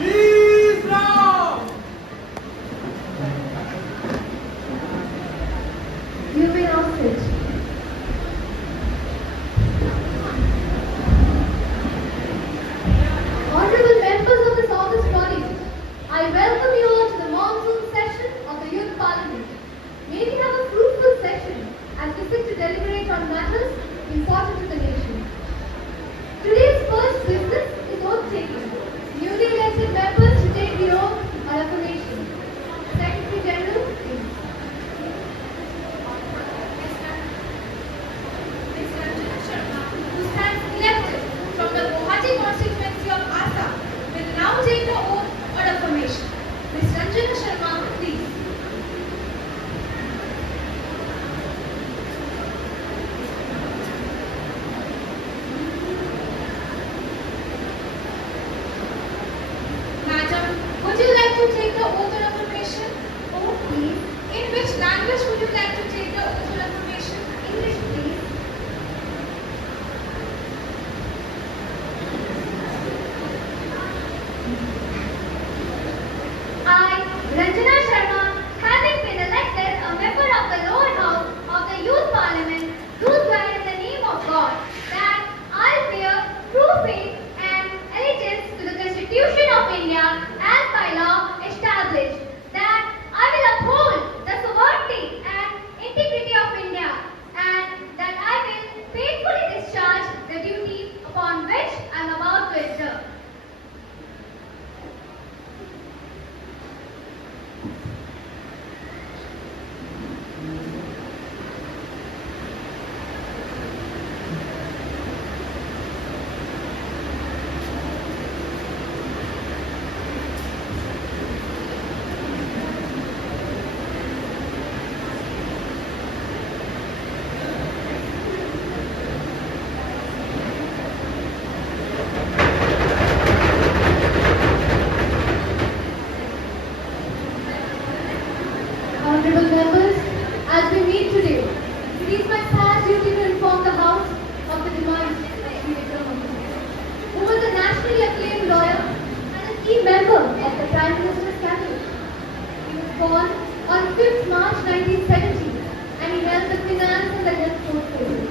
Please now. You may now sit. Honorable members of this august body, I welcome you all to the monsoon session of the Youth Parliament. May we have a fruitful session as we sit to deliberate on matters important to the nation. Today's first business is oath-taking. Newly elected members to take the oath or affirmation. Secretary General, please. Ms. Ranjana Sharma, who stands elected from the Guwahati constituency of Assam, will now take the oath or affirmation. Ms. Ranjana Sharma, please. Madam, would you like to take the oath or affirmation? Oh, please. In which language would you like to take the oath or affirmation? English, please. I, Ranjana Sharma, having been elected a member of the lower house of the Youth Parliament, do swear in the name of God that I bear true faith and allegiance to the Constitution of India as by law established, that I will uphold the sovereignty and integrity of India, and that I will faithfully discharge the duties upon which I am about to enter. Honorable members, as we meet today, it is my sad duty to inform the House of the demise of Sri Vikramaditya, who was a nationally acclaimed lawyer and a key member of the Prime Minister's cabinet. He was born on 5th March 1970 and he held the finance and the health portfolios.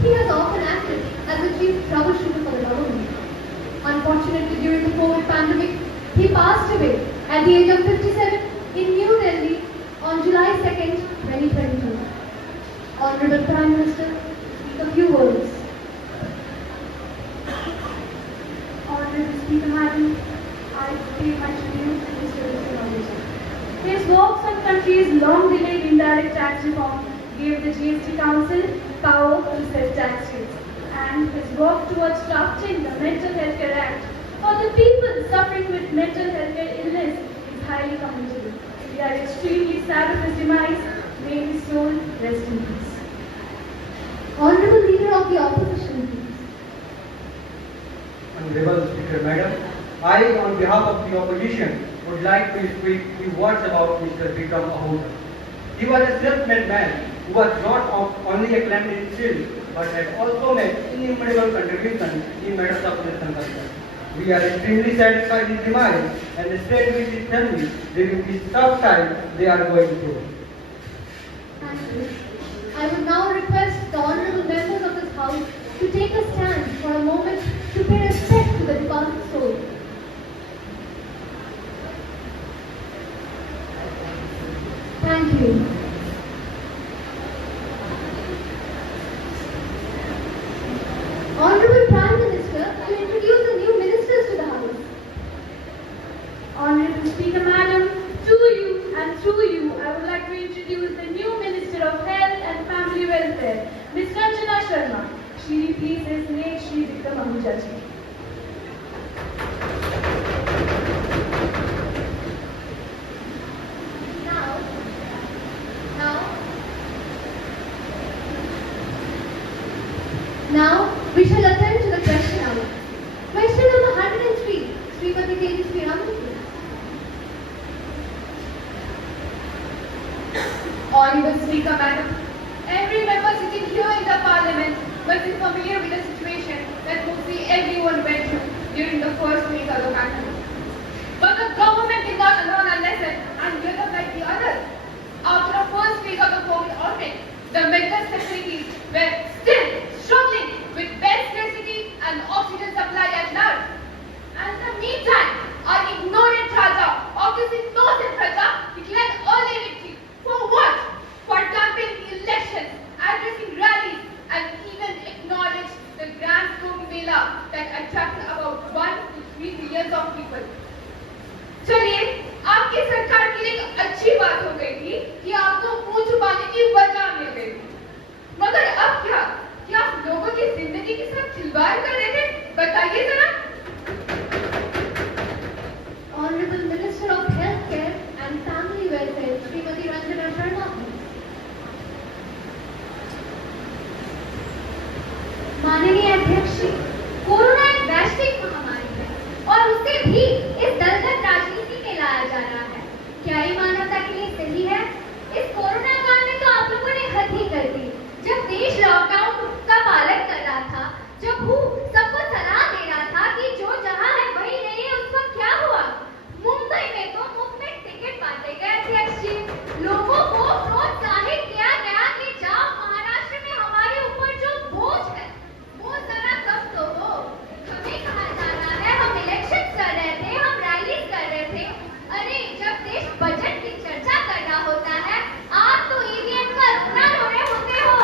He has often acted as a chief troubleshooter for the government. Unfortunately, during the COVID pandemic, he passed away at the age of 57 in New Delhi on July 2nd, 2022. Honorable Prime Minister, speak a few words. Honorable Speaker Madam, I pay my tribute to Mr. Vikramaditya. His works on country's long-delayed indirect tax reform gave the GST Council power to set tax rates, and his work towards drafting the Mental Health Care Act for the people suffering with mental health care illness is highly commendable. We are extremely sad of his demise. May his soul rest in peace. Honorable Leader of the Opposition, please. Honorable Speaker Madam, I, on behalf of the opposition, would like to speak few words about Mr. Vikram Ahuja. He was a self-made man who was not only acclaimed in his field, but had also made innumerable contributions in matters of national concern. We are extremely satisfied with his demise and stand with his family during this tough time they are going through. Thank you. I would now request the honorable members of this House to take a stand for a moment to pay respect to the departed soul. Thank you. Honorable Prime Minister, I introduce the new ministers to the House. Honorable Speaker Madam, to you and through you, I would like to introduce the new Minister of Health and Family Welfare, Ms. Ranjana Sharma. She replaces late Sri Vikram Ahuja ji. Now, we shall attend to the question hour. Question number 103, Srimati Tejasvi Raman. Honorable Speaker Madam, every member sitting here in the Parliament must be familiar with the situation that mostly everyone went through during the first phase of the pandemic. But the government did not learn a lesson and gave up like the others. After the first phase of the COVID outbreak, the medical facilities were still struggling with bed scarcity and oxygen supply at large. And in the meantime, our ignorant Raja of this innocent Praja declared early victory. For what? For campaigning elections, addressing rallies, and even acknowledged the Grand Kumbh Mela that attracted about 1 to 3 million of people. चलिए, आपकी सरकार के लिए एक अच्छी बात हो गई थी कि आपको मुंह छुपाने की वजह मिल गई थी। मगर अब क्या? क्या आप लोगों की जिंदगी के साथ खिलवाड़ कर रहे थे? बताइए जरा। Honorable Minister of Healthcare and Family Welfare, Srimati Ranjana Sharma. माननीय अध्यक्ष जी, कोरोना एक वैश्विक महामारी है और उसे भी इस दलदल राजनीति में लाया जा रहा है। क्या ये मानवता के लिए सही है? इस कोरोना काल में तो आप लोगों ने हद ही कर दी। जब देश लॉकडाउन का पालन कर रहा था, जब WHO सबको सलाह दे रहा था कि जो जहां है वही रहिए, उस वक्त क्या हुआ? मुंबई में तो मुफ्त में टिकट बांटे गए अध्यक्ष जी। लोगों को प्रोत्साहित किया गया कि जाओ महाराष्ट्र में हमारे ऊपर जो बोझ है वो जरा कम तो हो। हमें कहा जा रहा है हम इलेक्शन कर रहे थे, हम रैली कर रहे थे। अरे जब देश बजट की चर्चा कर रहा होता है, आप तो ईवीएम का रुपना रो रहे होते हो।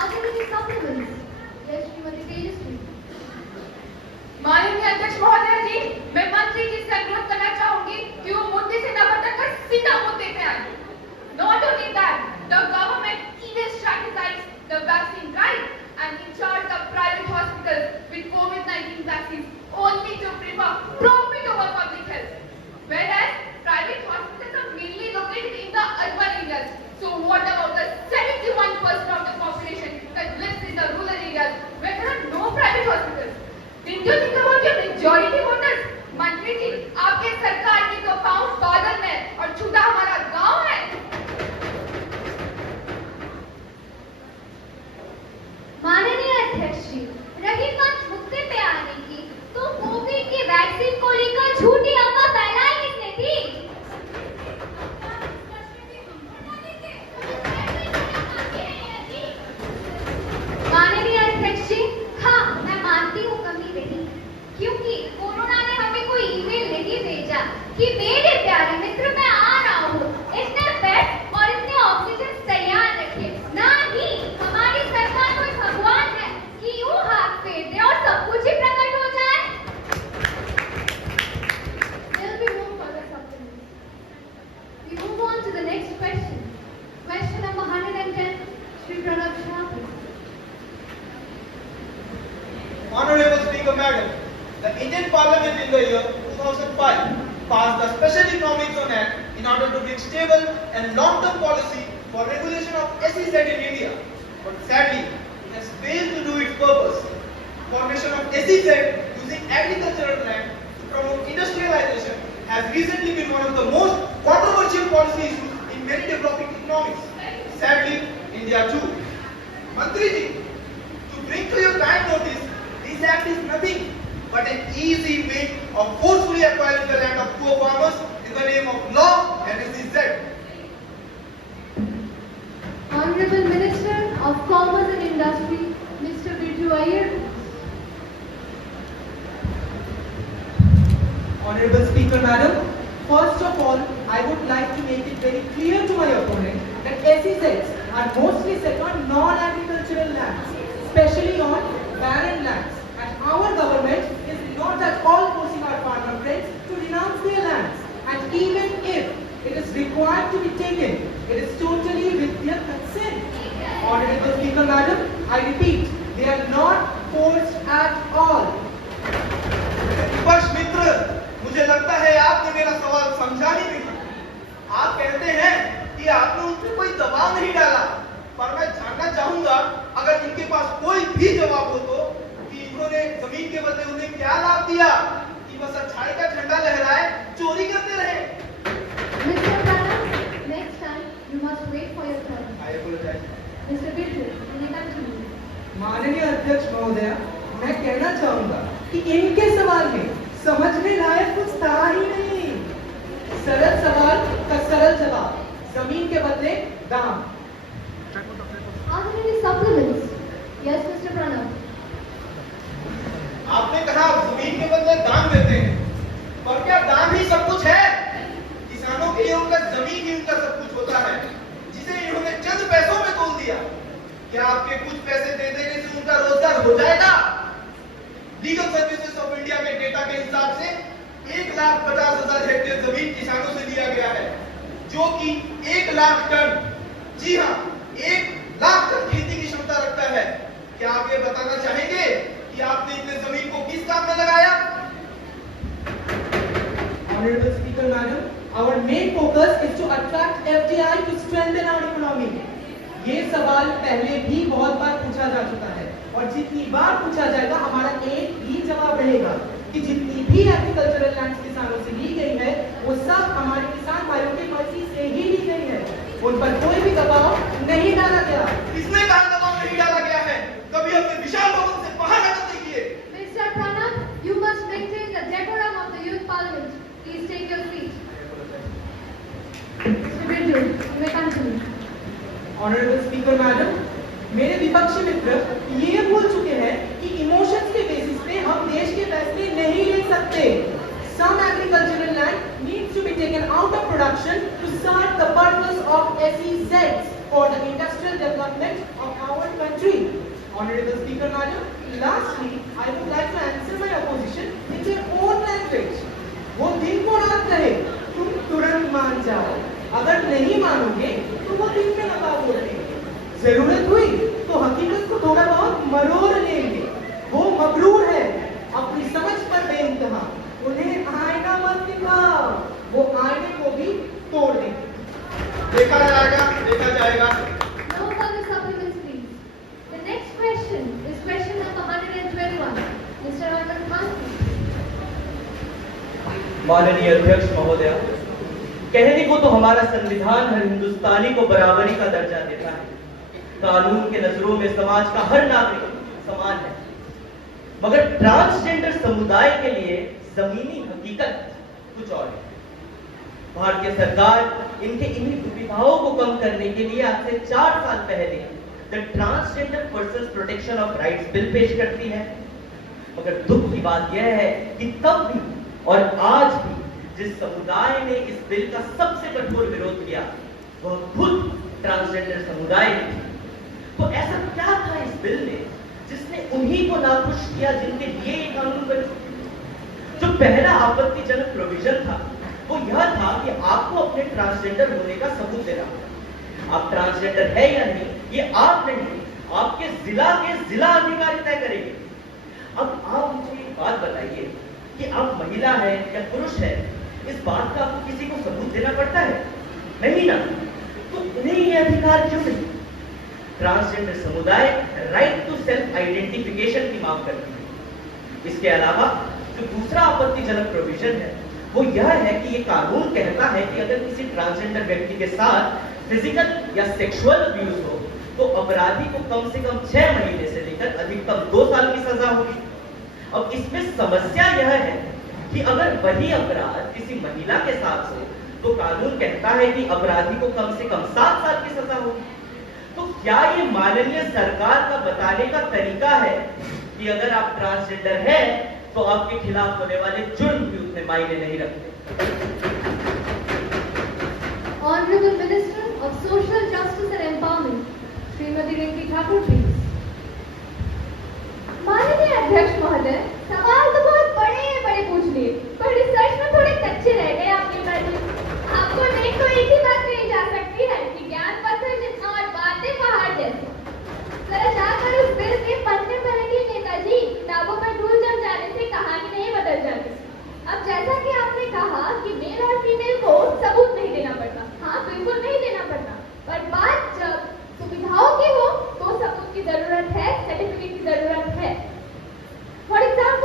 आगे मेरी कॉम्प्लीमेंट्स। यस श्रीमती तेजस्वी। माननीय अध्यक्ष महोदय जी, मैं मंत्री जी से अनुरोध करना चाहूंगी कि वो मुद्दे से न भटककर सीधा मुद्दे पे आए। Not only that, the government even strategized the vaccine drive and in charge the private hospitals with COVID-19 vaccines only to prefer profit over public health. Whereas private hospitals are mainly located in the urban areas. So what about the 71% of the population that lives in the rural areas where there are no private hospitals? Didn't you think about your majority voters? मंत्री जी, आपके सरकार की तो पाँव बादल में और छूटा हमारा गांव है। माननीय अध्यक्ष जी, रही बात मुद्दे पे आने की, तो कोविड के वैक्सीन को लेकर झूठी अफवाह फैलाई किसने थी? माननीय अध्यक्ष जी, हाँ मैं मानती हूँ कमी रही, क्योंकि कोरोना ने हमें कोई ईमेल नहीं भेजा कि मेरे प्यारे मित्र मैं आ रहा हूँ, इतने बेड और इतने ऑक्सीजन तैयार रखिए। ना ही हमारी सरकार कोई भगवान है कि यूं हाथ फेर दे और सब कुछ ही प्रकट हो जाए। There'll be no further supplements. We move on to the next question. Question number 110, Shri Pranav Shah. Honorable Speaker Madam, the Indian Parliament in the year 2005 passed the Special Economic Zone Act in order to bring stable and long-term policy for regulation of SEZ in India. But sadly, it has failed to do its purpose. Formation of SEZ using agricultural land to promote industrialization has recently been one of the most controversial policy issues in many developing economies. Sadly, India too. Mantriji, to bring to your kind notice, this act is nothing but an easy way of forcefully acquiring the land of poor farmers in the name of law and SEZ. Honorable Minister of Commerce and Industry, Mr. Biju Iyer. Honorable Speaker Madam, first of all, I would like to make it very clear to my opponent that SEZs are mostly set on non-agricultural lands, especially on barren lands. And our government is not at all forcing our farmer friends to renounce their lands. And even if it is required to be taken, it is totally with their consent. Honorable Speaker Madam, I repeat, they are not forced at all. विपक्ष मित्र, मुझे लगता है आपने मेरा सवाल समझा ही नहीं। आप कहते हैं कि आपने उन पर कोई दबाव नहीं डाला, पर मैं जानना चाहूंगा अगर इनके पास कोई भी जवाब हो तो कि इन्होंने जमीन के बदले उन्हें क्या लाभ दिया कि बस अच्छाई का झंडा लहराए, चोरी करते रहे। Mr. Pranav, next time you must wait for your turn. I apologize. Mr. Biju, you may continue. माननीय अध्यक्ष महोदय, मैं कहना चाहूंगा कि इनके सवाल में समझने लायक कुछ था ही नहीं। सरल सवाल का सरल जवाब, जमीन के बदले दाम। Are there any supplements? Yes, Mr. Pranav. आपने कहा आप जमीन के बदले दान देते हैं, पर क्या दान ही सब कुछ है? किसानों के लिए उनका जमीन ही उनका सब कुछ होता है, जिसे इन्होंने चंद पैसों में तोल दिया। क्या आपके कुछ पैसे दे देने से उनका रोजगार हो जाएगा? लीगल सर्विसेज ऑफ इंडिया के डेटा के हिसाब से 1,50,000 हेक्टेयर जमीन किसानों से लिया गया है, जो कि 1 लाख टन, जी हाँ 1 लाख टन खेती की क्षमता रखता है। क्या आप ये बताना चाहेंगे कि आपने इतने जमीन को किस काम में लगाया? Honorable Speaker Madam, our main focus is to attract FDI to strengthen our economy. ये सवाल पहले भी बहुत बार पूछा जा चुका है और जितनी बार पूछा जाएगा हमारा एक ही जवाब रहेगा कि जितनी भी एग्रीकल्चरल लैंड किसानों से ली गई है वो सब हमारे किसान भाइयों की मर्जी से ही ली गई है। उन पर कोई भी दबाव नहीं डाला गया। इसने कहा दबाव नहीं डाला गया है। कभी अपने विशाल भवन से बाहर निकल देखिए। Mr. Pranav, you must maintain the decorum of the Youth Parliament. Please take your seat. Mr. Birju, you may continue. Honorable Speaker Madam, मेरे विपक्षी मित्र ये भूल चुके हैं कि इमोशंस के बेसिस पे हम देश के फैसले नहीं ले सकते। Some agricultural land needs to be taken out of production to serve the purpose of SEZs for the industrial development of our country. Honorable Speaker Madam, lastly, I would like to answer my opposition in their own language. वो दिन को रात कहे, तुम तुरंत मान जाओ। अगर नहीं मानोगे तो वो दिन में लगा बोलेंगे। जरूरत हुई तो हकीकत को थोड़ा बहुत मरोड़ लेंगे। वो मगरूर है, अपनी समझ पर बेइंतहा। उन्हें आईना मत दिखाओ, वो आईने को भी तोड़ देंगे। देखा जाएगा, देखा जाएगा। No further supplements, please. The next question is question number 121. Mr. Arman Khan. माननीय अध्यक्ष महोदया, कहने को तो हमारा संविधान हर हिंदुस्तानी को बराबरी का दर्जा देता है। कानून के नजरों में समाज का हर नागरिक समान है, मगर ट्रांसजेंडर समुदाय के लिए जमीनी हकीकत कुछ और है। भारतीय सरकार इनके इन्हीं दुविधाओं को कम करने के लिए आज से 4 साल पहले the transgender persons protection of rights bill पेश करती है। मगर दुख की बात यह है कि तब भी और आज भी जिस समुदाय ने इस बिल का सबसे कठोर विरोध किया वह खुद ट्रांसजेंडर समुदाय है। तो ऐसा क्या था इस बिल में जिसने उन्हीं को नाखुश किया जिनके लिए ये कानून बना? जो पहला आपत्तिजनक प्रोविजन था वो यह था कि आपको अपने ट्रांसजेंडर होने का सबूत देना होगा। आप ट्रांसजेंडर है या नहीं ये आप नहीं, आपके जिला के जिला अधिकारी तय करेंगे। अब आप मुझे एक बात बताइए कि आप महिला है या पुरुष है, इस बात का आपको किसी को सबूत देना पड़ता है? नहीं ना। तो उन्हें ये अधिकार क्यों नहीं? ट्रांसजेंडर समुदाय राइट टू सेल्फ आइडेंटिफिकेशन की मांग करती है। इसके अलावा जो दूसरा आपत्तिजनक प्रोविजन है वो यह है कि ये कानून कहता है कि अगर किसी ट्रांसजेंडर व्यक्ति के साथ फिजिकल या सेक्सुअल अब्यूज हो तो अपराधी को कम से कम 6 महीने से लेकर अधिकतम 2 साल की सजा होगी। अब इसमें समस्या यह है कि अगर वही अपराध किसी महिला के साथ हो तो कानून कहता है कि अपराधी को कम से कम 7 साल की सजा होगी। तो क्या ये माननीय सरकार का बताने का तरीका है कि अगर आप ट्रांसजेंडर हैं तो आपके खिलाफ होने वाले जुर्म भी उतने मायने नहीं रखते? Honorable Minister of Social Justice and Empowerment, Shrimati Rinki Thakur, please. माननीय अध्यक्ष महोदय, सवाल तो बहुत बड़े पूछ लिए, पर रिसर्च में थोड़े कच्चे रह गए आपके बारे। आपको नहीं तो एक ही बात कही जा सकती है कि ज्ञान पत्थर जितना और बातें पहाड़ जैसे। जरा जाकर उस बिल के पन्ने पलटिए नेताजी, किताबों पर धूल जम जाने से कहानी नहीं बदल जाती। अब जैसा कि आपने कहा कि मेल और फीमेल को सबूत नहीं देना पड़ता, हाँ बिल्कुल नहीं देना पड़ता, पर बात जब सुविधाओं की हो तो सबूत की जरूरत है, सर्टिफिकेट की जरूरत है। For example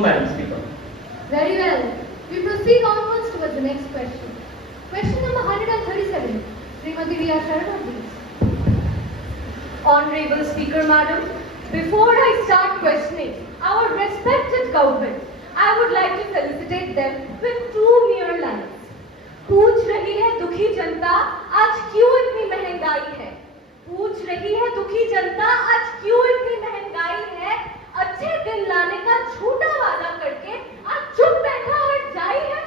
Madam Speaker. Very well. We proceed onwards towards the next question. Question number 137. Srimati Riya Sharma, please. Honorable Speaker, Madam, before I start questioning our respected government, I would like to felicitate them with 2 mere lines. पूछ रही है दुखी जनता आज क्यों इतनी महंगाई है? पूछ रही है दुखी जनता आज क्यों इतनी महंगाई है? अच्छे दिन लाने का झूठा वादा करके आज चुप बैठा और जाई है।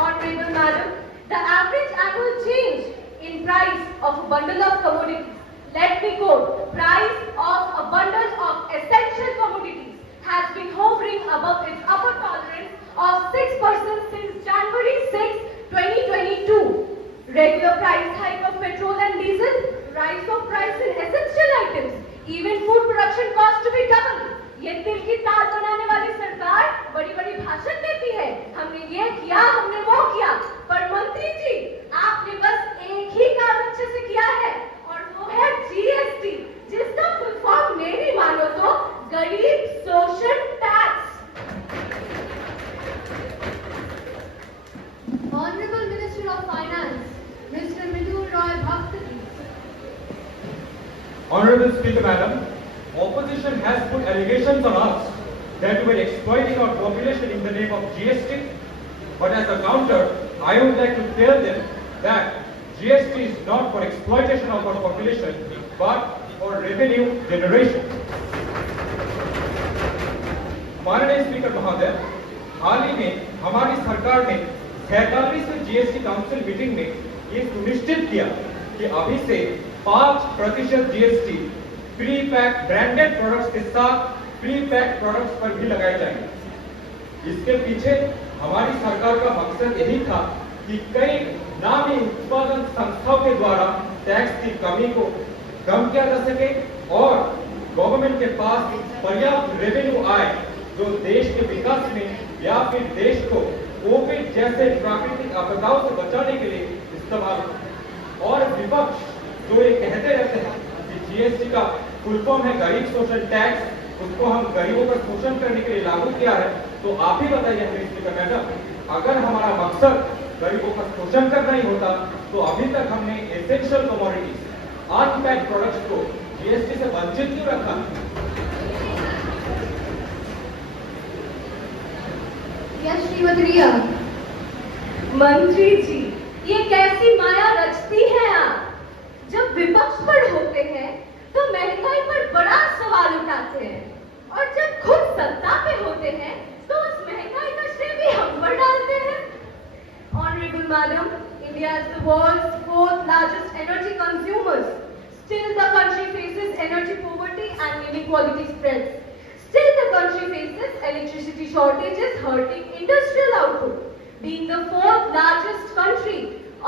Honorable Madam, the average annual change in price of a bundle of commodities, let me quote, price of a bundle of essential commodities has been hovering above its upper tolerance of 6% since January 6, 2022. Regular price hike of petrol and diesel, rise of price in essential items, even food production cost to be double. ये दिल की तार बनाने वाली सरकार बड़ी-बड़ी भाषण देती है, हमने ये किया, हमने वो किया, पर मंत्री जी, आपने बस एक ही काम अच्छे से किया है, और वो है जीएसटी, जिसका फुल फॉर्म मेरी मानो तो गरीब शोषण tax. Honorable Minister of Finance, Mr. Midhun Roy Bhakta, Honorable Speaker, Madam, opposition has put allegations on us that we were exploiting our population in the name of GST. But as a counter, I would like to tell them that GST is not for exploitation of our population, but for revenue generation. माननीय speaker महोदय, हाल ही में हमारी सरकार ने 47वीं GST council meeting में ये सुनिश्चित किया कि अभी से 5% GST pre pack branded products के साथ प्री पैक प्रोडक्ट्स पर भी लगाए जाएंगे। इसके पीछे हमारी सरकार का मकसद यही था कि कई नामी उत्पादन संस्थाओं के द्वारा टैक्स की कमी को कम किया जा सके और गवर्नमेंट के पास पर्याप्त रेवेन्यू आए जो देश के विकास में या फिर देश को कोविड जैसे प्राकृतिक आपदाओं से बचाने के लिए इस्तेमाल हो। और विपक्ष जो ये कहते रहते हैं कि जीएसटी का फुल फॉर्म है गरीब शोषण टैक्स, उसको हम गरीबों पर शोषण करने के लिए लागू किया है, तो आप ही बताइए हमें स्पीकर मैडम, अगर हमारा मकसद गरीबों का शोषण करना ही होता तो अभी तक हमने एसेंशियल कमोडिटीज अनपैक्ड प्रोडक्ट्स को जीएसटी से वंचित क्यों रखा? Yes, Srimati Riya. मंत्री जी, ये कैसी माया रचती हैं आप? जब विपक्ष पर होते हैं तो महंगाई पर बड़ा सवाल उठाते हैं और जब खुद सत्ता पे होते हैं तो उस महंगाई का श्रेय भी हम पर डालते हैं। Honorable Madam, India is the world's 4th largest energy consumers. Still the country faces energy poverty and inequality spreads. Still the country faces electricity shortages hurting industrial output. Being the 4th largest country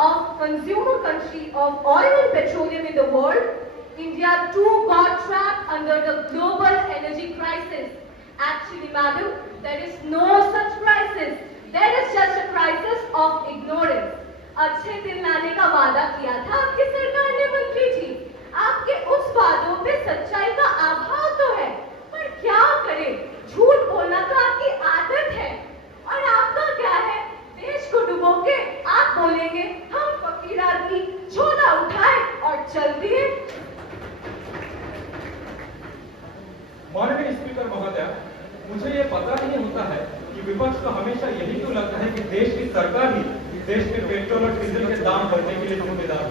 of consumer country of oil and petroleum in the world, India too got trapped under the global energy crisis. Actually, madam, there is no such crisis. There is just a crisis of ignorance. अच्छे दिन लाने का वादा किया था आपकी सरकार ने मंत्री जी। आपके उस वादों पे सच्चाई का अभाव तो है, पर क्या करें, झूठ बोलना तो आपकी आदत है। और आपका क्या है, देश को डुबो के आप बोलेंगे हम फकीर आदमी झोला उठाए और चल दिए। माननीय स्पीकर महोदय, मुझे ये पता नहीं होता है कि विपक्ष को हमेशा यही क्यों लगता है कि देश की सरकार ही देश में पेट्रोल और डीजल के दाम बढ़ने के लिए जिम्मेदार है।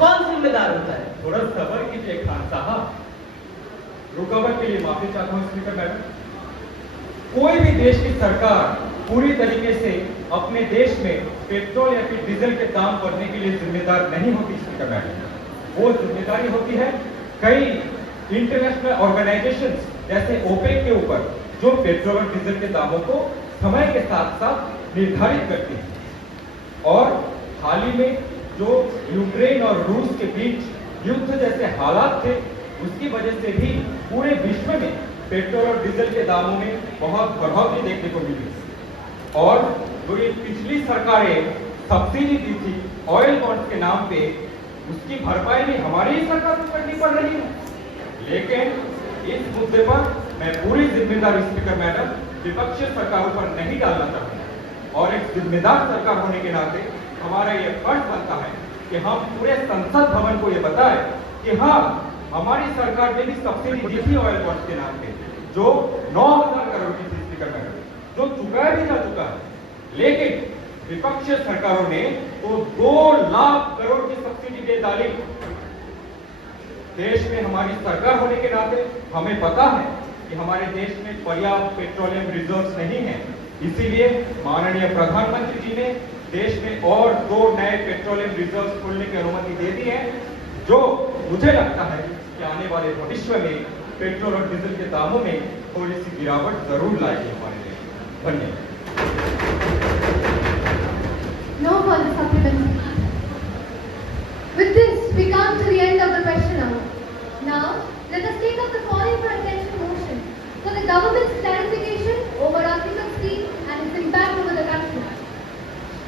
कौन जिम्मेदार होता है? थोड़ा सब्र कीजिए खान साहब। रुकावट के लिए माफी चाहता हूँ स्पीकर मैडम। कोई भी देश की सरकार पूरी तरीके से अपने देश में पेट्रोल या फिर डीजल के दाम बढ़ने के लिए जिम्मेदार नहीं होती स्पीकर मैडम। वो जिम्मेदारी होती है कई इंटरनेशनल ऑर्गेनाइजेशंस जैसे ओपेक के ऊपर, जो पेट्रोल और डीजल के दामों को समय के साथ साथ निर्धारित करती है। और हाल ही में जो यूक्रेन और रूस के बीच युद्ध जैसे हालात थे, उसकी वजह से भी पूरे विश्व में पेट्रोल और डीजल के दामों में बहुत बढ़ोतरी देखने को मिली। और जो ये पिछली सरकारें सब्सिडी दी थी ऑयल बॉन्ड्स के नाम पे, उसकी भरपाई भी हमारी ही सरकार को करनी पड़ रही है। लेकिन इस मुद्दे पर मैं पूरी जिम्मेदारी स्पीकर मैडम विपक्षी सरकारों पर नहीं डालना चाहूंगा और एक जिम्मेदार सरकार होने के नाते हमारा ये फर्ज बनता है कि हम पूरे संसद भवन को ये बताएं कि हाँ, हमारी सरकार ने भी सब्सिडी दी थी ऑयल कॉस्ट के नाम पे, जो 9,000 करोड़ की थी स्पीकर मैडम, जो चुकाया भी जा चुका है। लेकिन विपक्षी सरकारों ने तो 2 लाख करोड़ की सब्सिडी दे डाली। देश में हमारी सरकार होने के नाते हमें पता है कि हमारे देश में पर्याप्त पेट्रोलियम रिजर्व्स नहीं है, इसीलिए माननीय प्रधानमंत्री जी ने देश में और 2 नए पेट्रोलियम रिजर्व्स खोलने की अनुमति दे दी है, जो मुझे लगता है कि आने वाले भविष्य में पेट्रोल और डीजल के दामों में थोड़ी सी गिरावट जरूर लाएगी हमारे देश में। धन्यवाद। No further supplements. With this, we come to the end of the question hour. Now, let us take up the calling for attention motion for the government's clarification over Article 3 and its impact over the country.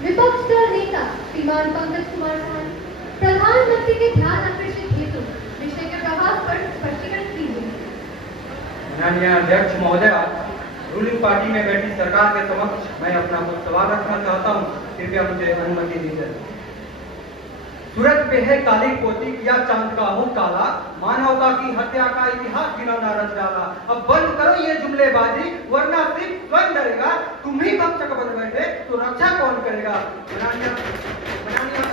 विपक्ष दल नेता श्रीमान पंकज कुमार साहनी प्रधानमंत्री के ध्यान आकर्षित हेतु विषय के प्रभाव पर स्पष्टीकरण कीजिए। माननीय अध्यक्ष महोदय, रूलिंग पार्टी में बैठी सरकार के समक्ष मैं अपना कुछ सवाल रखना चाहता हूं, कृपया मुझे अनुमति दीजिए। सूरज पे है काली पोती, किया चांद का मुंह काला, मानवता की हत्या का इतिहास गिनौना रच डाला। अब बंद करो ये जुमलेबाजी, वरना सिर्फ स्वयं डरेगा। तुम ही कक्षक बन बैठे तो रक्षा कौन करेगा। माननीय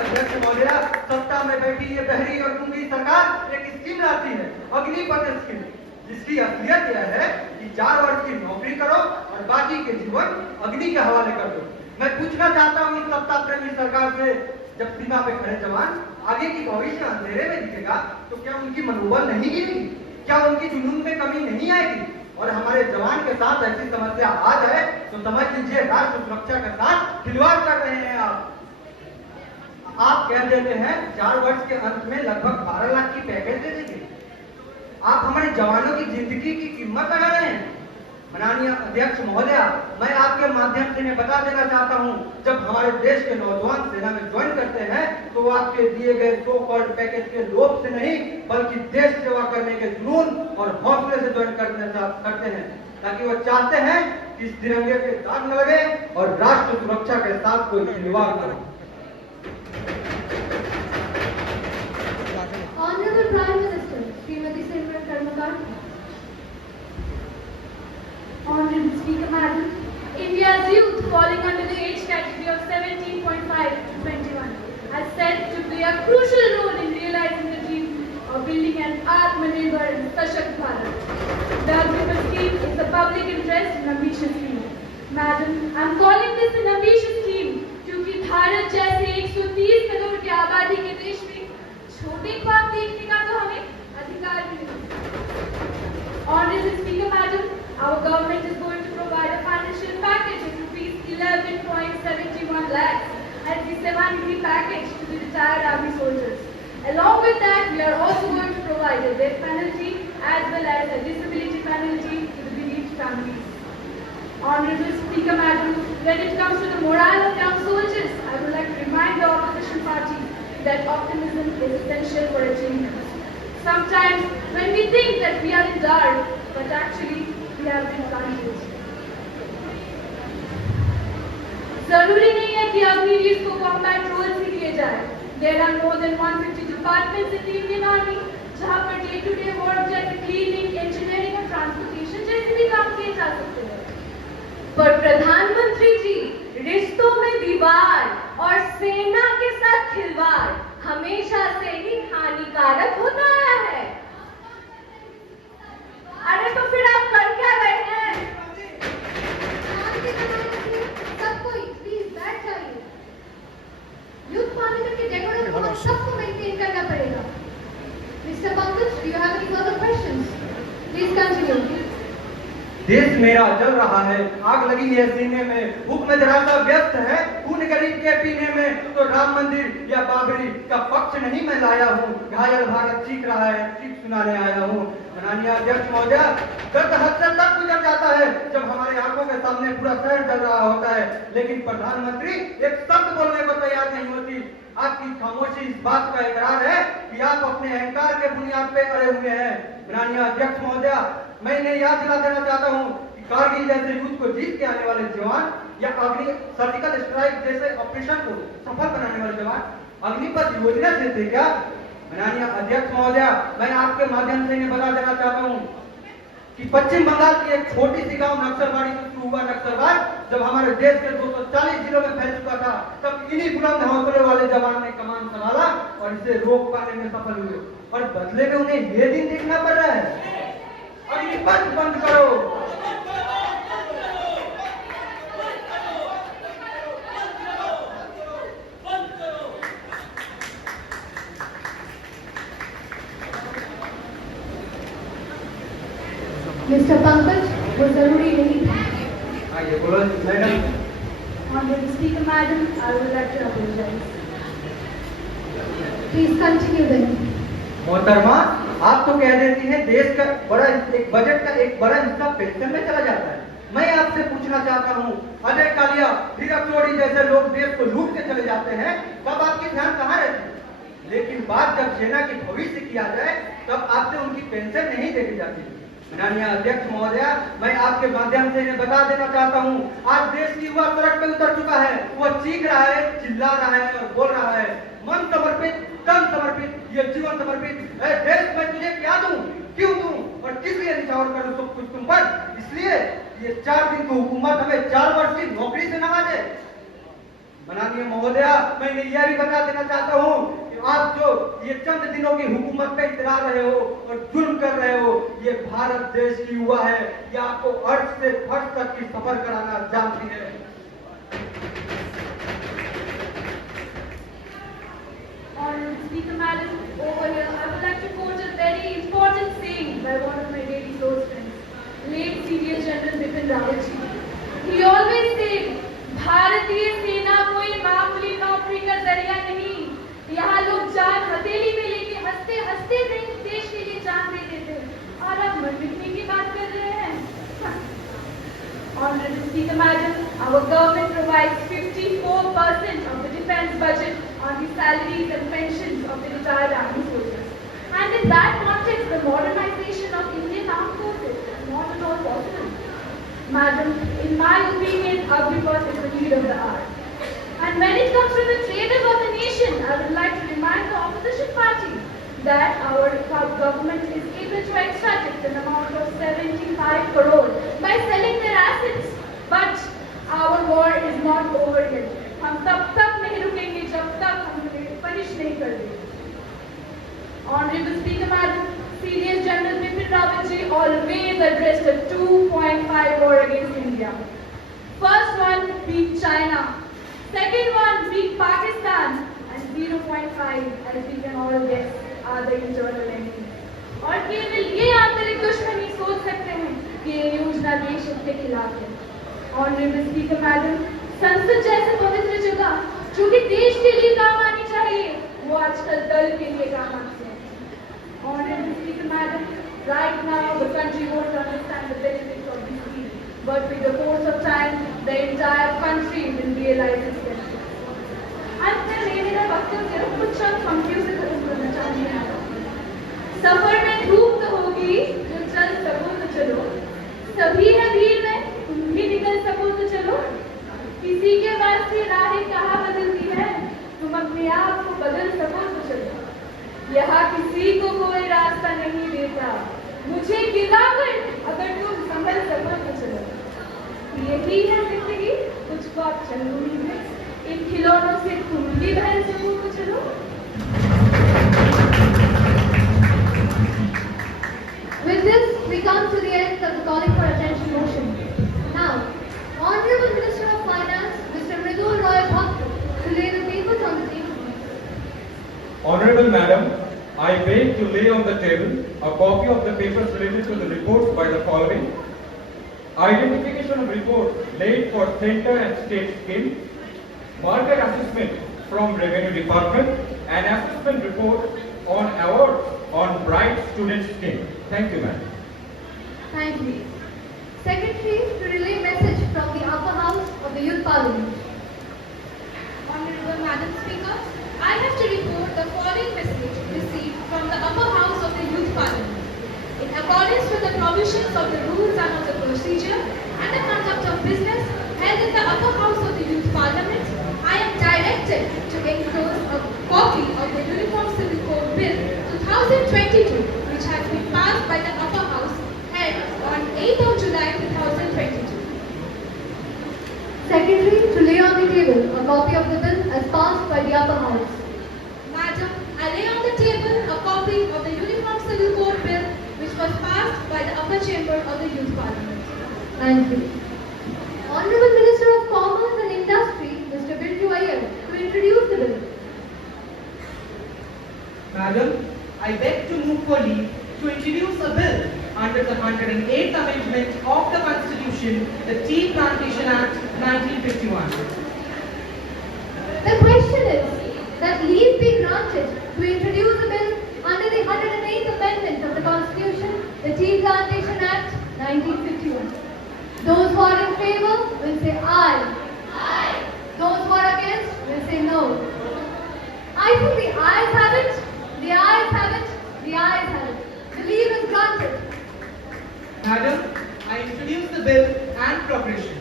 अध्यक्ष महोदय, सत्ता में बैठी ये बहरी और गूंगी सरकार एक स्कीम लाती है, अग्निपथ स्कीम, जिसकी असलियत यह है कि 4 वर्ष की नौकरी करो और बाकी के जीवन अग्नि के हवाले कर दो। मैं पूछना चाहता हूँ इस सत्ता प्रेमी सरकार से, जब सीमा पे खड़े जवान आगे की भविष्य अंधेरे में दिखेगा तो क्या उनकी मनोबल नहीं गिरेगी? क्या उनकी जुनून में कमी नहीं आएगी? और हमारे जवान के साथ ऐसी समस्या आ जाए तो समझ लीजिए राष्ट्र सुरक्षा के साथ खिलवाड़ कर रहे हैं आप कह देते हैं 4 वर्ष के अंत में लगभग 12 लाख की पैकेज दे देंगे। आप हमारे जवानों की जिंदगी की कीमत लगा रहे हैं। माननीय अध्यक्ष महोदय, मैं आपके माध्यम से बता देना चाहता हूं, जब हमारे देश के नौजवान सेना में ज्वाइन करते हैं तो आपके दिए गए सो कॉल्ड पैकेज के लोभ से नहीं, बल्कि देश सेवा करने के जुनून और हौसले से ज्वाइन करते हैं, ताकि वो चाहते हैं कि इस तिरंगे के दाग न लगे और राष्ट्र सुरक्षा के साथ कोई खिलवाड़ न हो। Honorable Prime Minister, Srimati Simran Karmakar. Honorable Speaker Madam, India's youth falling under the age category of 17.5 to 21 has said to play a crucial role in realizing the dream of building an Atmanirbhar and Sashakt Bharat. The Agnipath scheme is a public interest and ambitious scheme. Madam, I am calling this an ambitious scheme क्योंकि भारत जैसे 130 करोड़ की आबादी के देश में छोटे ख्वाब देखने का तो हमें अधिकार भी नहीं। Honorable Speaker Madam, our government is going to provide a financial package of rupees 11.71 lakhs as the Sevanidhi package to the retired army soldiers. Along with that, we are also going to provide a death penalty as well as a disability penalty to the bereaved families. Honorable Speaker Madam, when it comes to the morale of young soldiers, I would like to remind the opposition party that optimism is essential for achievement. Sometimes when we think that we are in dark, but actually we have been blinded. जरूरी नहीं है कि अग्निवीर को combat role से किए जाए। There are more than 150 departments in the Indian Army जहाँ पर day-to-day work जैसे cleaning, engineering और transportation जैसे भी काम किए जा सकते हैं। पर प्रधानमंत्री जी, रिश्तों में दीवार और सेना के साथ खिलवाड़ हमेशा से ही हानिकारक होता आया है। अरे तो फिर आप कर क्या रहे हैं? सब कोई प्लीज बैठ जाइए। यूथ पार्लियामेंट के डेकोरम को हम सबको मेंटेन करना पड़ेगा। Mister Pankaj, do you have any further questions? Please continue. देश मेरा जल रहा है, आग लगी है सीने में, भूख में जरा सा व्यस्त है, खून गरीब के पीने में, तो राम मंदिर या बाबरी का पक्ष नहीं मैं लाया हूँ, घायल भारत चीख रहा है, चीख सुनाने आया हूँ। माननीय अध्यक्ष महोदय, दर्द हद से तक गुजर जाता है जब हमारे आंखों के सामने पूरा शहर जल रहा होता है, लेकिन प्रधानमंत्री एक शब्द बोलने को तैयार नहीं होती। आपकी खामोशी इस बात का इकरार है कि आप अपने अहंकार के बुनियाद पे अड़े हुए हैं। माननीय अध्यक्ष महोदय, मैं इन्हें याद दिला देना चाहता हूँ कि कारगिल जैसे युद्ध को जीत के आने वाले जवान या अग्नि सर्जिकल स्ट्राइक जैसे ऑपरेशन को सफल बनाने वाले जवान अग्निपथ योजना से थे क्या? माननीय अध्यक्ष महोदय, मैं आपके माध्यम से इन्हें बता देना चाहता हूँ कि पश्चिम बंगाल की एक छोटी सी गांव नक्सलबाड़ी से शुरू हुआ नक्सलवाद जब हमारे देश के 240 जिलों में फैल चुका था, तब इन्हीं बुलंद हौसले वाले जवान ने कमान संभाला और इसे रोक पाने में सफल हुए। और बदले में उन्हें ये दिन देखना पड़ रहा है। अग्निपथ बंद करो। मिस्टर पंकज, वो जरूरी नहीं था। आइए बोलो madam. Honorable Speaker, Madam, I would like to apologize. Please continue then. मोहतरमा, आप तो कह देती हैं देश का एक बजट का एक बड़ा हिस्सा पेंशन में चला जाता है। मैं आपसे पूछना चाहता हूँ, अजय कालिया, धीरज चोरी जैसे लोग देश को लूट के चले जाते हैं, तब आपकी ध्यान कहाँ रहती है? लेकिन बात जब सेना के भविष्य की आ जाए, तब आपसे उनकी पेंशन नहीं देखी जाती। माननीय अध्यक्ष महोदय, मैं आपके माध्यम से इन्हें बता देना चाहता हूँ, आज देश की युवा सड़क पे उतर चुका है। वह चीख रहा है, चिल्ला रहा है और बोल रहा है, मन समर्पित, तन समर्पित, ये जीवन समर्पित। ऐ देश, मैं तुझे क्या दूं, क्यों दूं और किस लिए निछावर करूं सब कुछ तुम पर? इसलिए ये 4 दिन की हुकूमत हमें 4 वर्ष की नौकरी से नवाजे। माननीय महोदय, मैं इन्हें यह भी बता देना चाहता हूँ कि आप जो ये चंद दिनों की हुकूमत पे इतरा रहे हो और जुल्म कर रहे हो, ये भारत देश की युवा है, ये आपको अर्थ से फर्श तक की सफर कराना जानती है। Honorable Speaker, Madam, over here, I would like to quote a very important saying by one of my daily close friends, late Brigadier General Bipin Rawat ji. He always said, भारतीय सेना कोई मामूली नौकरी का जरिया नहीं। यहाँ लोग जान हथेली में लेके हंसते हंसते देश के लिए जान दे देते हैं और अब मर मिटने की बात कर रहे हैं। Honorable Speaker, Madam, our government provides 54% of the defense budget on the salaries and pensions of the retired army soldiers. And in that context, the modernization of Indian armed forces is not at all possible. Madam, in my opinion, Agnipath is the need of the hour. And when it comes to the traders of the nation, I would like to remind the opposition party that our government is able to extract an amount of 75 crore by selling their assets. But our war is not over yet. हम तब तक नहीं रुकेंगे जब तक हम उन्हें punish नहीं कर देंगे। Honorable Speaker, Madam, CDS General Bipin Rawat ji always addressed a 2.5 war against India. First one beat China, second one beat Pakistan, and 0.5, as we can all guess, are the internal enemies. और केवल ये आंतरिक दुश्मनी सोच सकते हैं कि ये योजना देश के खिलाफ है। Honorable Speaker, Madam, संसद जैसे पवित्र जगह जो कि देश के लिए काम आनी चाहिए, वो आजकल दल के लिए काम आती है। Honorable Speaker, Madam, right now the country won't understand the benefits of this deal, but with the course of time, the entire country will realize its benefits. अंत में मेरा वक्तव्य कुछ शब्द पंक्तियों से खत्म करना चाहती हूँ। सफर में धूप तो होगी, जो चल सको तो चलो। सभी है भीड़ में, तुम भी निकल सको तो चलो। किसी के पास से राहें कहाँ बदलती है, तुम अपने आप को बदल सको तो चलो। यहाँ किसी को कोई रास्ता नहीं देता, मुझे गिराकर अगर तुम संभल सको तो चलो। यही है जिंदगी, कुछ बात जरूरी है, इन खिलौनों से तुम भी बहल सको तो चलो। With this, we come to the end of the calling for attention motion. Now, Honorable Minister of Finance, Mr. Mridul Roy Bhatt, to lay the papers on the table. Honorable Madam, I beg to lay on the table a copy of the papers related to the reports by the following: identification of report laid for center and state scheme, market assessment from Revenue Department, and assessment report on awards on Bright Student Scheme. Thank you, Madam. Thank you. Secretary to relay message from the upper house of the Youth Parliament. Honorable Madam Speaker, I have to report the following message received from the upper house of the Youth Parliament. In accordance with the provisions of the rules and of the procedure and the conduct of business held in the upper house of the Youth Parliament, I am directed to enclose a copy of the Uniform Civil Code Bill 2022, which has been passed by the upper house held on 8th of July 2022. Secretary, to lay on the table a copy of the bill as passed by the upper house. Madam, I lay on the table a copy of the Uniform Civil Code Bill which was passed by the upper chamber of the Youth Parliament. Thank you. Honorable Minister of Commerce and Industry, Mr. Bindu Iyer, to introduce the bill. Madam, I beg to move for leave to introduce a bill under the 108th Amendment of the Constitution, the Tea Plantation Act 1951. The question is that leave be granted to introduce a bill under the 108th Amendment of the Constitution, the Tea Plantation Act 1951. Those who are in favor will say aye. Aye. Those who are against will say no. I think the ayes have it. The ayes have it. The ayes have it. The leave is granted. Madam, I introduce the bill and proclamation.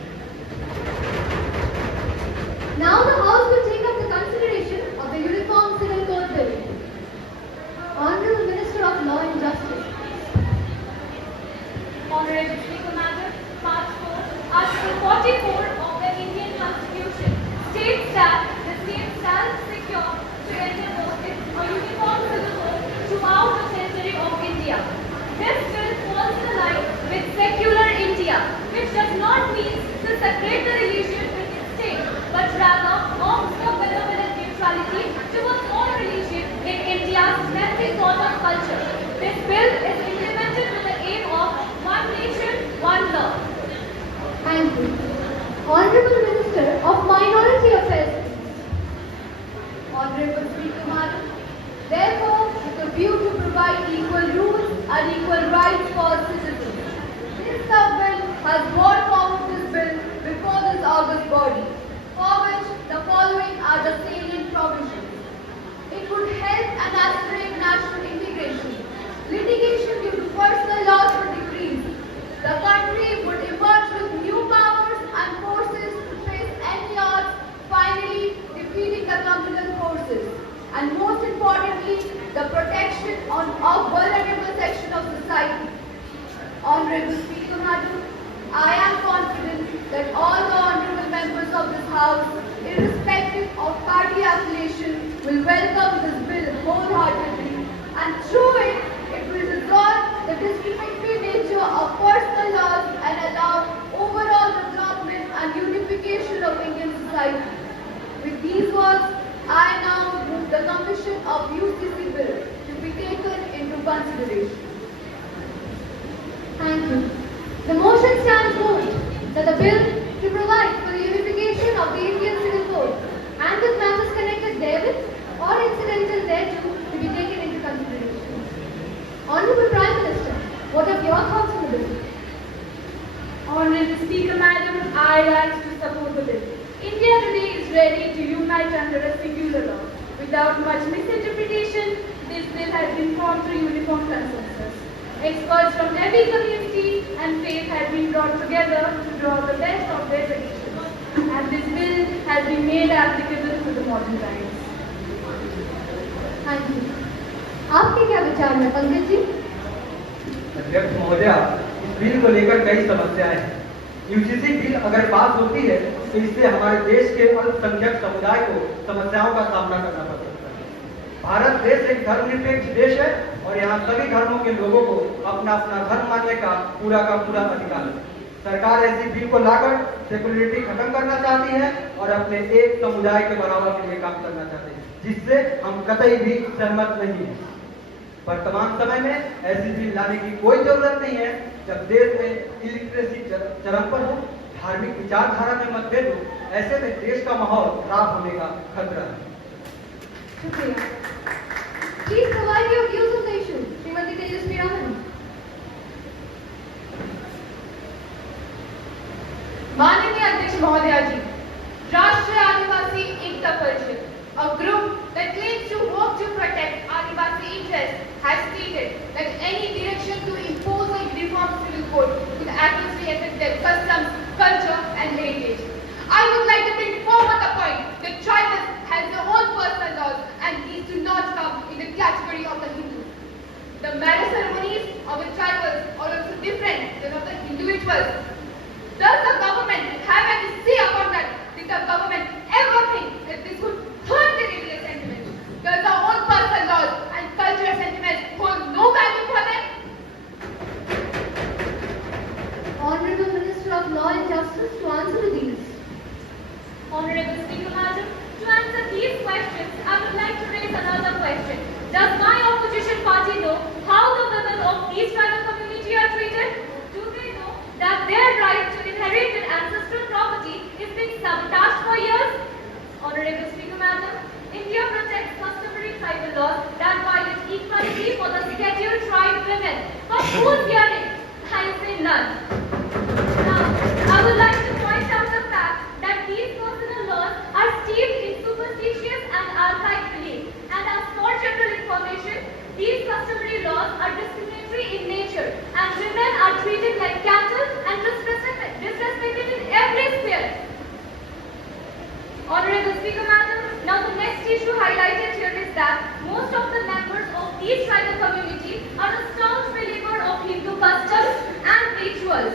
Now the House will take up the consideration of the Uniform Civil Code Bill. Honorable Minister of Law and Justice. Honorable Speaker, Madam, Part 4, Article 44 of the Indian Constitution states that the state shall secure to enforce a uniform civil code throughout the territory of India. This bill falls in line with secular India, which does not mean to separate the religion with its state, but rather offers the benevolent neutrality towards all religion in India's healthy sort of culture. This bill is implemented with the aim of one nation, one law. Thank you. Honorable Minister of Minority Affairs. Honorable Speaker, Madam. Therefore, with a view to provide equal rules and equal rights for citizens, this government has brought forward this bill before this august body, for which the following are the salient provisions. It would help and accelerate national integration. Litigation due to personal loss would decrease. The country would emerge with new powers and forces to face any odds, finally defeating the communal forces. And most importantly, the protection of vulnerable section of society. Honorable Speaker, Madam, I am confident that all the honorable members of this House, irrespective of party affiliation, will welcome this bill wholeheartedly, and through it, it will resolve the discriminatory nature of personal laws and allow overall development and unification of Indian society. With these words, I now move the commission of UCC bill to be taken into consideration. Thank you. The motion stands moved that the bill to provide for the unification of the Indian Civil Code and with matters connected therewith or incidental thereto to be taken into consideration. Honorable Prime Minister, what are your thoughts on the bill? Honorable Speaker, Madam, I rise to support the bill. India today is ready to unite under a singular law. Without much misinterpretation, this bill has been formed through uniform consensus. Experts from every community and faith have been brought together to draw the best of their traditions. And this bill has been made applicable to the modern times. Thank you. आपके क्या विचार हैं पंकज जी? अध्यक्ष महोदया, इस bill को लेकर कई समस्याएं हैं। यूजीसी बिल अगर पास होती है तो इससे हमारे देश के अल्पसंख्यक समुदाय को समस्याओं का सामना करना पड़ सकता है। भारत देश एक धर्मनिरपेक्ष देश है और यहाँ सभी धर्मों के लोगों को अपना अपना धर्म मानने का पूरा अधिकार है। सरकार ऐसी बिल को लाकर सेकुलरिटी खत्म करना चाहती है और अपने एक समुदाय के बढ़ावा के लिए काम करना चाहती है, जिससे हम कतई भी सहमत नहीं हैं। वर्तमान समय में ऐसी बिल लाने की कोई जरूरत नहीं है जब देश में इलिटरेसी चरम पर हो, धार्मिक विचारधारा में मतभेद हो, ऐसे में देश का माहौल खराब होने का खतरा है। शुक्रिया। Please provide your views on the issue, Shrimati तेजस्वी रामन। माननीय अध्यक्ष महोदया जी, राष्ट्रीय आदिवासी Ekta Parishad, a group that claims to work to protect Adivasi interests, has stated that any direction to impose Honorable Speaker Madam, to answer these questions, I would like to raise another question. Does my opposition party know how the women of these tribal community are treated? Do they know that their right to inherited ancestral property is being sabotaged for years? Honorable Speaker Madam, India protects customary tribal laws that violate equality for the scheduled tribe women. But who's hearing? I say none. Now, I would like to point out the fact that these personal laws are steeped in superstitious and archaic belief. And as for general information, these customary laws are discriminatory in nature, and women are treated like cattle and disrespected in every sphere. Honorable Speaker Madam, now the next issue highlighted here is that most of the members of these tribal communities are a staunch believer of Hindu customs and rituals,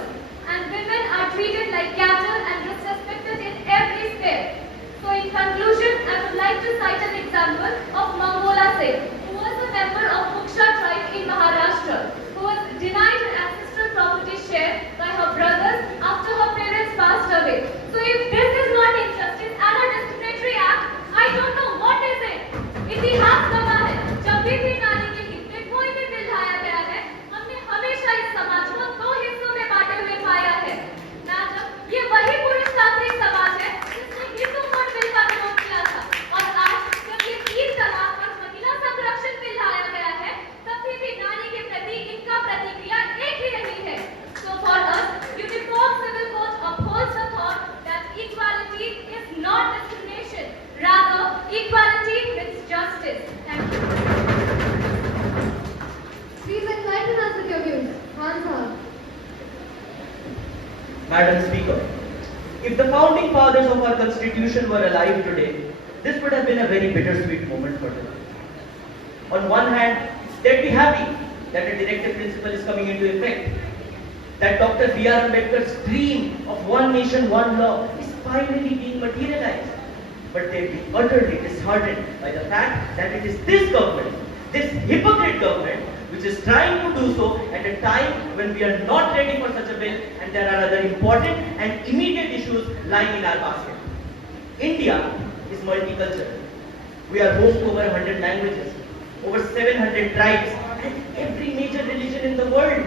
and women are treated like cattle and disrespected in every sphere. So in conclusion, I would like to cite an example of Mangola Singh, who was a member of Muksha tribe in Maharashtra, who was denied her ancestral property share by her brothers after her parents passed away. So if this is not injustice and a discriminatory act, I don't know what is it. इतिहास गवाह है, जब भी नारी के हित में कोई भी बिल लाया गया है, हमने हमेशा इस समाज को दो हिस्सों में बांटे हुए पाया है। मैडम, ये वही पुरुषतांत्रिक समाज है जिसने हिंदू कोड बिल का विरोध किया था, और आज जब ये 3 तलाक और महिला संरक्षण बिल लाया गया है, तभी भी नारी के प्रति इनका प्रतिक्रिया एक ही रही है। So for us, Uniform Civil Code upholds the thought that equality is not discrimination, rather equality with justice. Thank you. Please enlighten us with your views. Khan Sahab. Madam Speaker, if the founding fathers of our constitution were alive today, this would have been a very bittersweet moment for them. On one hand, they'd be happy that a directive principle is coming into effect, that Dr. B.R. Ambedkar's dream of one nation, one law is finally being materialized. But they'd be utterly disheartened by the fact that it is this government, this hypocrite government, which is trying to do so at a time when we are not ready for such a bill and there are other important and immediate issues lying in our basket. India is multicultural. We are home to over 100 languages, over 700 tribes, and every major religion in the world.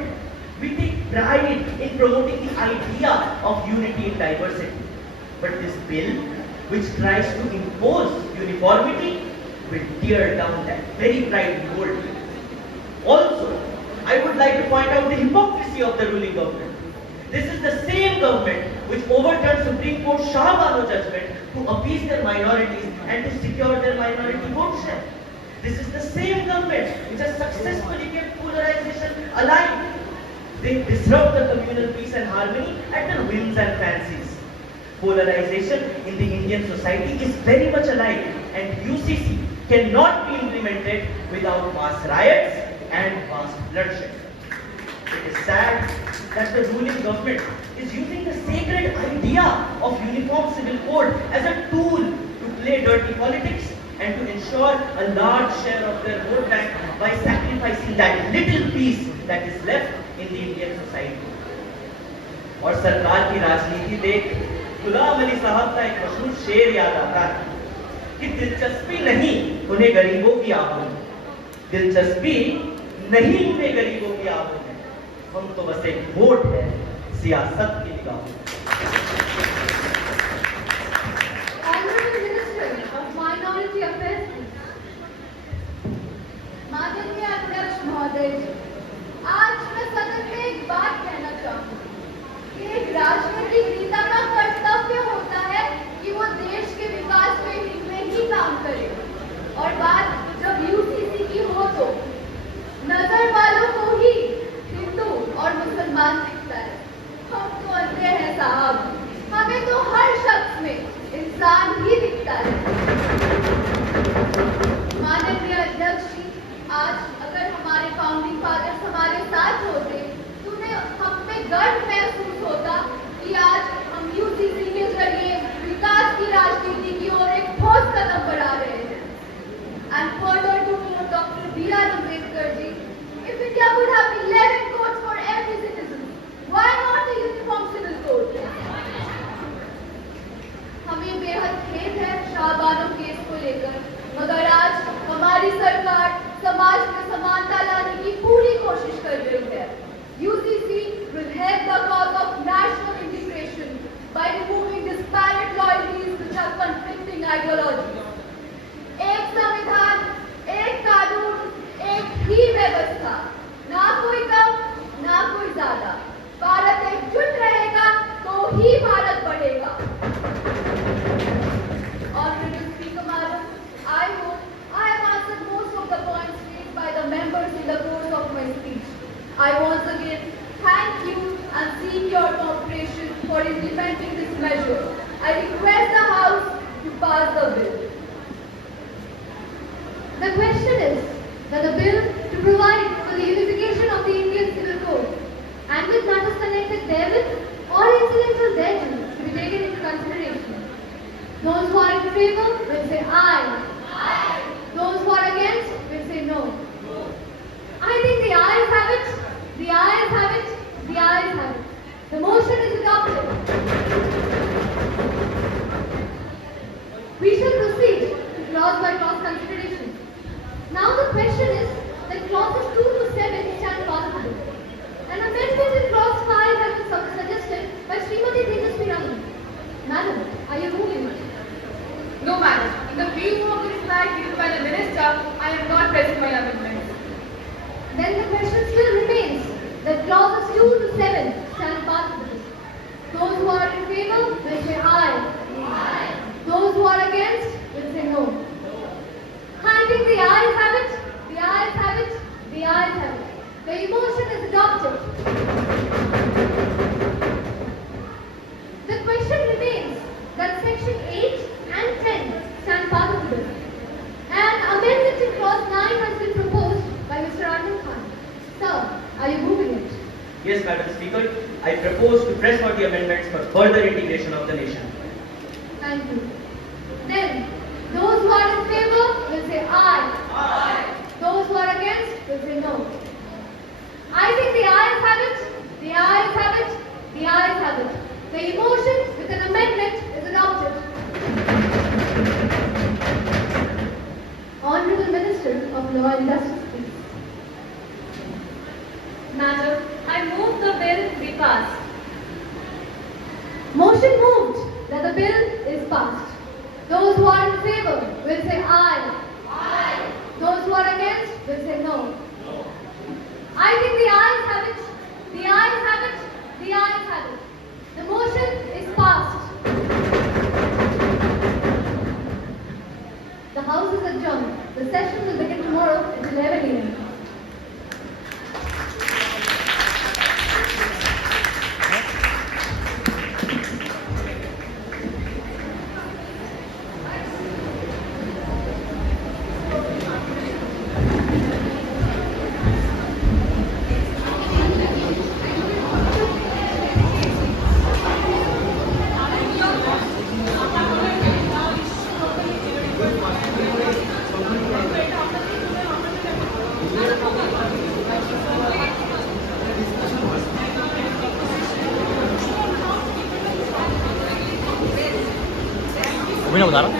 We take pride in promoting the idea of unity in diversity. But this bill, which tries to impose uniformity, will tear down that very pride we hold. Also, I would like to point out the hypocrisy of the ruling government. This is the same government which overturned Supreme Court Shah Bano judgment to appease their minorities and to secure their minority vote share. This is the same government which has successfully kept polarization alive. They disrupt the communal peace and harmony at their whims and fancies. Polarization in the Indian society is very much alive, and UCC cannot be implemented without mass riots and mass bloodshed. It is sad that the ruling government is using the sacred idea of Uniform Civil Code as a tool to play dirty politics and to ensure a large share of their vote bank by sacrificing that little piece that is left in the Indian society. और सरकार की राजनीति देख गुलाम अली साहब का एक मशहूर शेर याद आता है कि दिलचस्पी नहीं उन्हें गरीबों की आहों में, दिलचस्पी नहीं उन्हें गरीबों की आहों में, हम तो बस एक वोट है सियासत की निगाहों में। Honorable Minister of Minority Affairs. माननीय अध्यक्ष महोदय, आज मैं सदन में एक बात कहना चाहूँगी। एक राजनीतिक नेता का कर्तव्य होता है कि वो देश के विकास में ही काम करे, और बात जब यूसीसी की हो तो नजर वालों को ही हिंदू और मुसलमान दिखता है। हम तो अंधे हैं साहब। लेकर, मगर आज हमारी सरकार समाज में समानता लाने की पूरी कोशिश कर रही है। UCC will help the cause of national integration by removing disparate loyalties which are conflicting ideologies. एक संविधान, एक कानून, एक ही व्यवस्था, ना कोई कम, ना कोई ज्यादा। भारत एकजुट रहेगा तो ही भारत बढ़ेगा। Honorable Speaker Madam, I hope I have answered most of the points raised by the members in the course of my speech. I once again thank you and seek your cooperation for implementing this measure. I request the House to pass the bill. The question is that the bill to provide for the unification of the Indian Civil Code and with matters connected therewith or incidental thereto to be taken into consideration. Those who are in favor will say aye. Aye. Those who are against will say no. I think the ayes have it. The ayes have it. The ayes have it. The motion is adopted. We shall proceed to clause by clause consideration. Now the question is that clauses 2 to 7 stand possible. An amendment in clause 5 has been suggested by Srimati Tejaswi Raman. Madam, are you moving it? No, madam. In the view of the reply given by the minister, I am not pressing my amendment. Then the question still remains that clauses 2 to 7 stand possible. Those who are in favor will say aye. Aye. Those who are against will say no. I think the ayes have it. The ayes have it. The ayes have it. The motion is adopted. The question remains that section 8 and 10 stand part of the bill. An amendment in clause 9 has been proposed by Mr. Arvind Khan. Sir, are you moving it? Yes, Madam Speaker, I propose to press for the amendments for further integration of the nation. Thank you. Then, those who are in favor will say aye. Aye. Those who are against will say no. I think the ayes have it. The ayes have it. The ayes have it. The motion with an amendment is adopted. Honorable Minister of Law and Justice, please. Madam, I move the bill be passed. Motion moved that the bill is passed. Those who are in favor will say aye. Aye. Those who are against will say no. I think the ayes have it. The ayes have it. The ayes have it. The motion is passed. The House is adjourned. The session will begin tomorrow at 11 a.m. अभी ना बता रहा